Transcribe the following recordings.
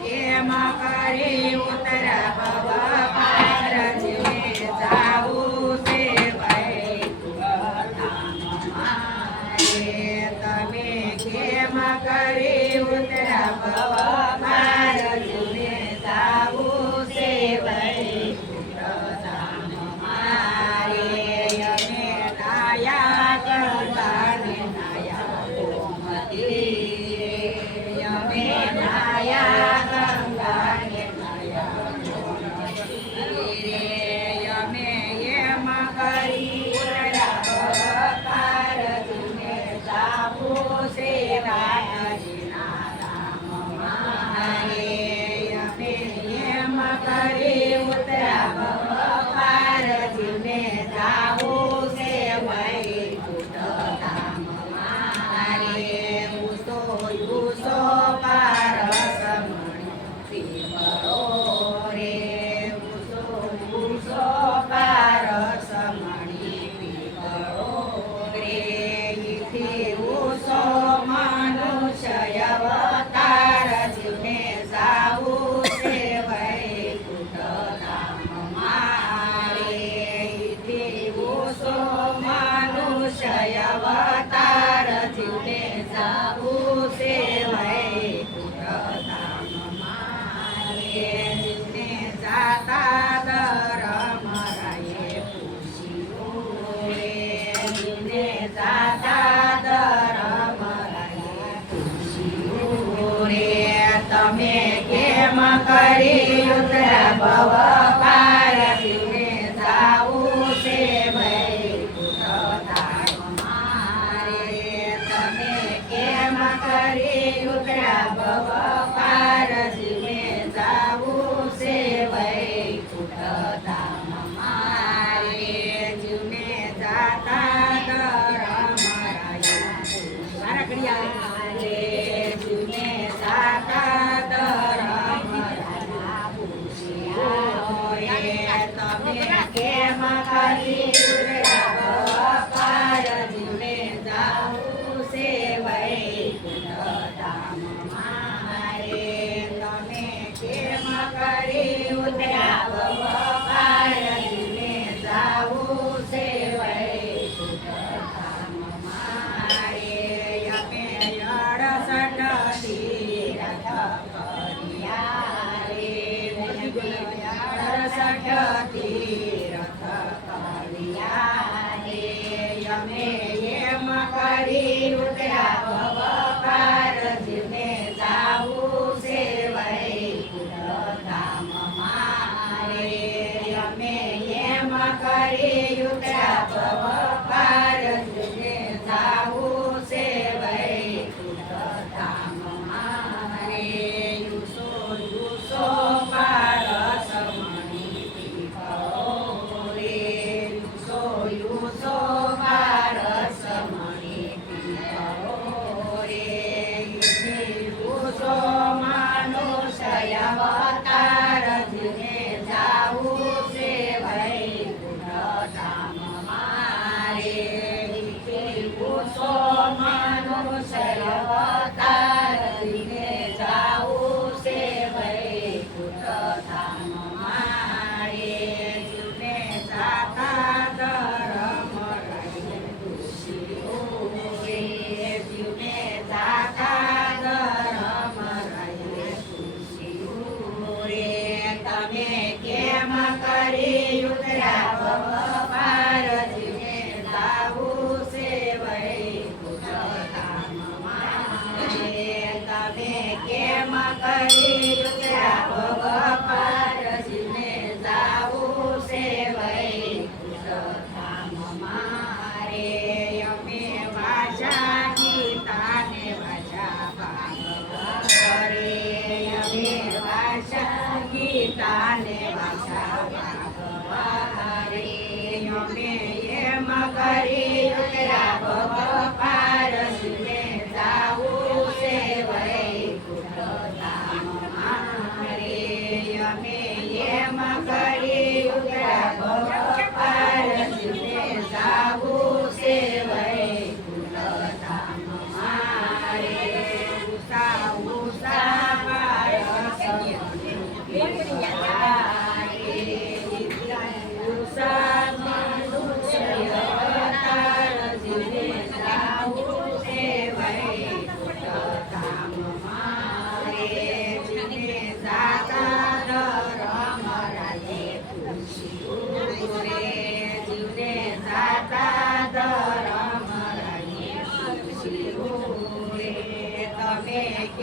કેમ કરી ઉતરા ભવ પાર જીવને જાવું છે તમે કેમ કરી ઉતરા ભવ પાર જીવને જાવું છે મારે અમે નાયા ગંગાને નાયા ગોમતી અમે નાયા ગંગાને નાયા ગોમતી અમે એમ કરી ઉતરા ભવ પાર જીવને જાવું છે વાનજીના ધામ મારે અમે એમ કરી ઉતરા ભવ પાર જીવને જાવું છે વૈકુંઠ ધામ મારે ઉસો ઉસો પાર સમણી પીવરો રે ઉસો ઉસો પાર સમણી પીવરો રે ઈથી ઉસો મનુષ્ય અવતાર જીવને જાવું છે વૈકુંઠ ધામ મારે ઈથી ઉસો મનુષ્ય અવતાર જીવને જાવું છે વૈકુંઠ ધામ મારે જીવને જાતા ધર્મ રાયે પૂછ્યું રે જીવને જાતા ધર્મ રાયે પૂછ્યું રે તમે કેમ કરી ઉતરા ભવ પાર જીવને જાવું છે વૈકુંઠ ધામ મારે તમે કેમ કરી ઉતરા ભવ પાર જીવને જાવું છે વૈકુંઠ ધામ મારે જીવને જાતા ધર્મ રાયા રે જીવને જાતા ધર્મ રાયા પૂછ્યું રે તમે કેમ કરી ઉતરા ભવ પાર જીવને જાવું છે વૈકુંઠ ધામ મારે તમે કેમ કરી ઉતરા ભવ પાર જીવને જાવું છે વૈકુંઠ ધામ મારે અમે 68 તીરથ કર્યા રે 68 તીરથ કર્યા રે અમે એમ કરી ઉતરા ભવ પાર જીવને જાવું છે વૈકુંઠ ધામ મારે અમે એમ કરી ઉતરા ભવ પાર જીવને જાવું છે વૈકુંઠ ધામ મારે યુસો યુસો પાર સમણી પીપળો રે યુસો યુસો પાર સમણી પીપળો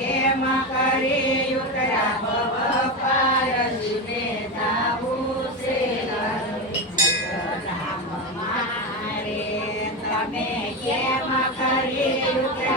કેમ કરી ઉતરા ભવ પાર જીવે જાવું છે રામ મારે તમે કેમ કરી ઉતરા